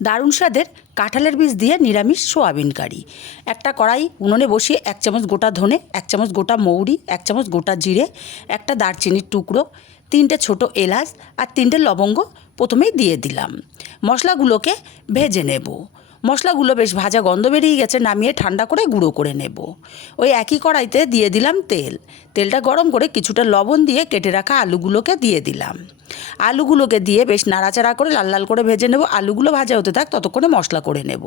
দারুণ স্বাদের কাঁঠালের বীজ দিয়ে নিরামিষ সোয়াবিন কারি। একটা কড়াই উনুনে বসিয়ে 1 চামচ গোটা ধনে, 1 চামচ গোটা মৌরি, 1 চামচ গোটা জিরে, একটা দারচিনির টুকরো, 3টে ছোটো এলাচ আর 3টে লবঙ্গ প্রথমেই দিয়ে দিলাম। মশলাগুলোকে ভেজে নেব। মশলাগুলো বেশ ভাজা গন্ধ বেরিয়ে গেছে, নামিয়ে ঠান্ডা করে গুঁড়ো করে নেব। ওই একই কড়াইতে দিয়ে দিলাম তেলটা গরম করে কিছুটা লবণ দিয়ে কেটে রাখা আলুগুলোকে দিয়ে দিলাম। আলুগুলোকে দিয়ে বেশ নাড়াচাড়া করে লাল লাল করে ভেজে নেব। আলুগুলো ভাজা হতে থাক, ততক্ষণে মশলা করে নেব।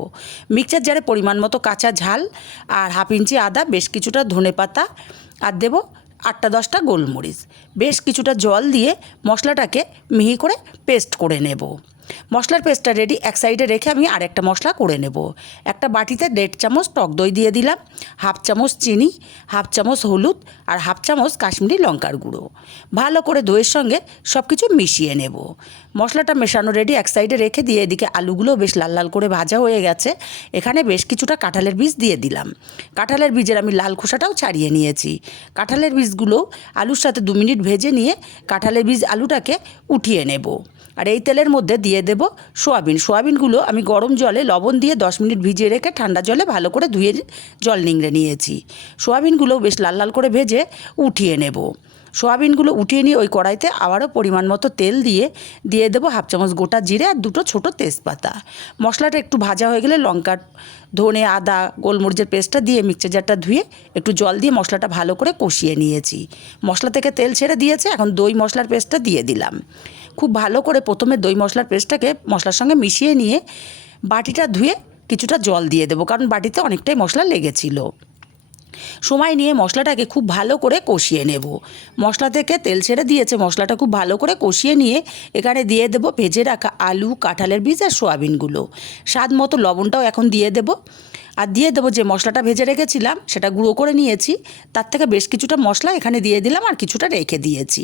মিক্সচার জারে পরিমাণ মতো কাঁচা ঝাল আর 1/2 ইঞ্চি আদা, বেশ কিছুটা ধনেপাতা আর দেব 8-10টা গোলমরিচ। বেশ কিছুটা জল দিয়ে মশলাটাকে মিহি করে পেস্ট করে নেব। মশলার পেস্টটা রেডি, এক সাইডে রেখে আমি আরেকটা মশলা করে নেব। একটা বাটিতে 1.5 চামচ টক দই দিয়ে দিলাম, 1/2 চামচ চিনি, 1/2 চামচ হলুদ আর 1/2 চামচ কাশ্মীরি লঙ্কার গুঁড়ো। ভালো করে দইয়ের সঙ্গে সব কিছু মিশিয়ে নেব। মশলাটা মেশানো রেডি, এক সাইডে রেখে দিয়ে এদিকে আলুগুলো বেশ লাল লাল করে ভাজা হয়ে গেছে। এখানে বেশ কিছুটা কাঁঠালের বীজ দিয়ে দিলাম। কাঁঠালের বীজের আমি লাল খোসাটাও ছাড়িয়ে নিয়েছি। কাঁঠালের বীজগুলো আলুর সাথে 2 মিনিট ভেজে নিয়ে কাঁঠালের বীজ আলুটাকে উঠিয়ে নেব। আর এই তেলের মধ্যে দিয়ে দেব সোয়াবিনগুলো আমি গরম জলে লবণ দিয়ে 10 মিনিট ভিজিয়ে রেখে ঠান্ডা জলে ভালো করে ধুয়ে জল নিংড়ে নিয়েছি। সোয়াবিনগুলো বেশ লাল লাল করে ভেজে উঠিয়ে নেব। সোয়াবিনগুলো উঠিয়ে নিয়ে ওই কড়াইতে আবারও পরিমাণ মতো তেল দিয়ে দেবো 1/2 চামচ গোটা জিরে আর 2টো ছোটো তেজপাতা। মশলাটা একটু ভাজা হয়ে গেলে লঙ্কা, ধনে, আদা, গোলমরিচের পেস্টটা দিয়ে মিক্সচার জারটা ধুয়ে একটু জল দিয়ে মশলাটা ভালো করে কষিয়ে নিয়েছি। মশলা থেকে তেল ছেড়ে দিয়েছে, এখন দই মশলার পেস্টটা দিয়ে দিলাম। খুব ভালো করে প্রথমে দই মশলার পেস্টটাকে মশলার সঙ্গে মিশিয়ে নিয়ে বাটিটা ধুয়ে কিছুটা জল দিয়ে দেবো, কারণ বাটিতে অনেকটাই মশলা লেগেছিল। সময় নিয়ে মশলাটাকে খুব ভালো করে কষিয়ে নেব। মশলা থেকে তেল ছেড়ে দিয়েছে, মশলাটা খুব ভালো করে কষিয়ে নিয়ে এখানে দিয়ে দেব ভেজে রাখা আলু, কাঁঠালের বীজ আর সোয়াবিনগুলো। স্বাদ মতো লবণটাও এখন দিয়ে দেব। আর দিয়ে দেবো যে মশলাটা ভেজে রেখেছিলাম, সেটা গুঁড়ো করে নিয়েছি, তার থেকে বেশ কিছুটা মশলা এখানে দিয়ে দিলাম আর কিছুটা রেখে দিয়েছি।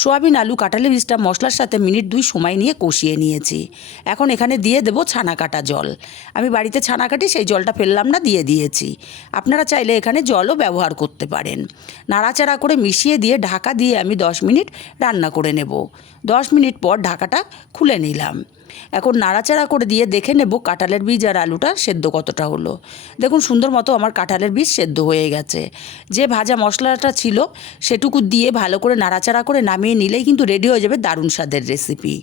সোয়াবিন, আলু, কাঁঠালের বীজটা মশলার সাথে মিনিট 2 সময় নিয়ে কষিয়ে নিয়েছি। এখন এখানে দিয়ে দেবো ছানা কাটা জল। আমি বাড়িতে ছানা কাটি, সেই জলটা ফেললাম না, দিয়ে দিয়েছি। আপনারা চাইলে এখানে জলও ব্যবহার করতে পারেন। নাড়াচাড়া করে মিশিয়ে দিয়ে ঢাকা দিয়ে আমি 10 মিনিট রান্না করে নেব। 10 মিনিট পর ঢাকাটা খুলে নিলাম। এখন নাড়াচাড়া করে দিয়ে দেখে নেব কাঁঠালের বীজ আর আলুটা সেদ্ধ কতটা হলো। দেখুন সুন্দর মতো আমার কাঁঠালের বীজ সেদ্ধ হয়ে গেছে। যে ভাজা মশলাটা ছিল সেটুকু দিয়ে ভালো করে নাড়াচাড়া করে নামিয়ে নিলেই কিন্তু রেডি হয়ে যাবে দারুণ স্বাদের রেসিপি।